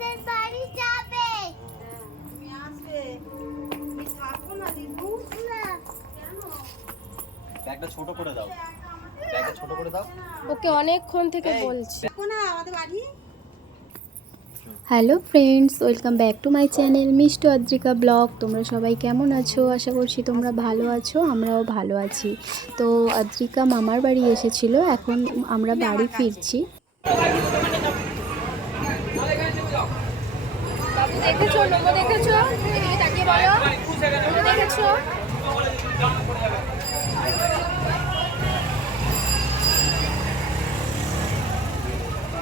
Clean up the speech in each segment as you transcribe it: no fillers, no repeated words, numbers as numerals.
আমাদের বাড়ি যাবে। তুমি আসবে, তুমি থাকো না দিদু। না কেন? ব্যাগটা ছোট করে দাও, ব্যাগটা ছোট করে দাও। ওকে অনেকক্ষণ থেকে বলছি। না আমাদের বাড়ি। Hello friends, welcome back to my channel মিষ্টি অদ্রিকা ব্লগ। তোমরা সবাই কেমন আছো? আশা করছি তোমরা ভালো আছো, আমরাও ভালো আছি। তো অদ্রিকা মামার বাড়ি এসেছিল, এখন আমরা বাড়ি ফিরছি। বাবু দেখেছো? লোগো দেখেছো? এদিকে তাকিয়ে বলো, লোগো দেখেছো?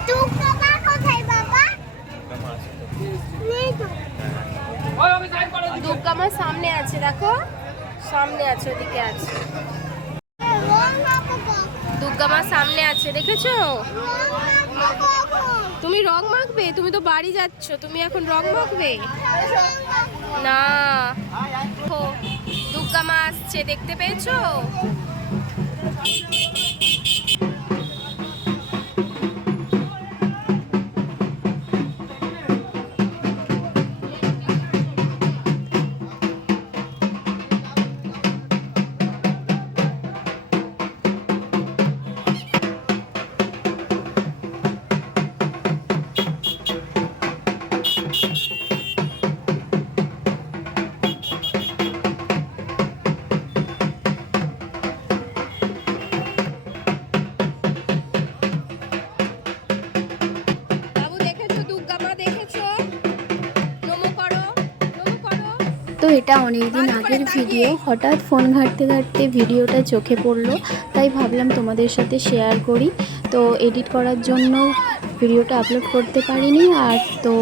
টুকরা কোথায় বাবা? নেই তো। দুর্গা মা সামনে আছে, দেখো সামনে আছে, ওদিকে আছে দুর্গা মা, সামনে আছে, দেখেছো? তুমি রং মাখবে? তুমি তো বাড়ি যাচ্ছ, তুমি এখন রং মাখবে না? ও, দুর্গা মা আসছে, দেখতে পেয়েছো? তো এটা অনেক দিন আগের ভিডিও, হঠাৎ ফোন ঘাঁটতে ঘাঁটতে ভিডিওটা চোখে পড়লো, তাই ভাবলাম তোমাদের সাথে শেয়ার করি। তো এডিট করার জন্য ভিডিওটা আপলোড করতে পারিনি, আর তো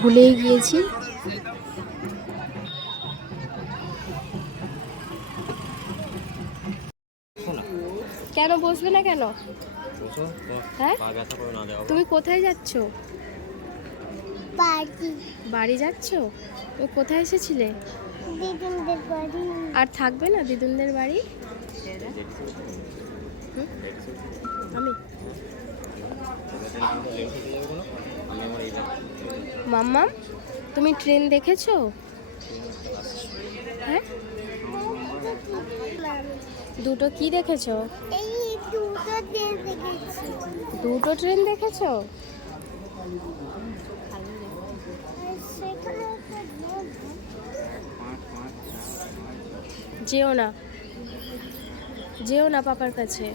ভুলেই গিয়েছি। কেন বসবে না কেন? হ্যাঁ, তুমি কোথায় যাচ্ছ? বাড়ি। বাড়ি যাচ্ছ? তো কোথায় এসেছিলে? দিদুনদের বাড়ি। আর থাকবে না দিদুনদের বাড়ি? আমি মাম্মাম, তুমি ট্রেন দেখেছো? হ্যাঁ, দুটো কি দেখেছো? এই দুটো ট্রেন দেখেছি। দুটো ট্রেন দেখেছো? সেখানে একটা যেও না, যেও না পাপার কাছে।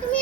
তুমি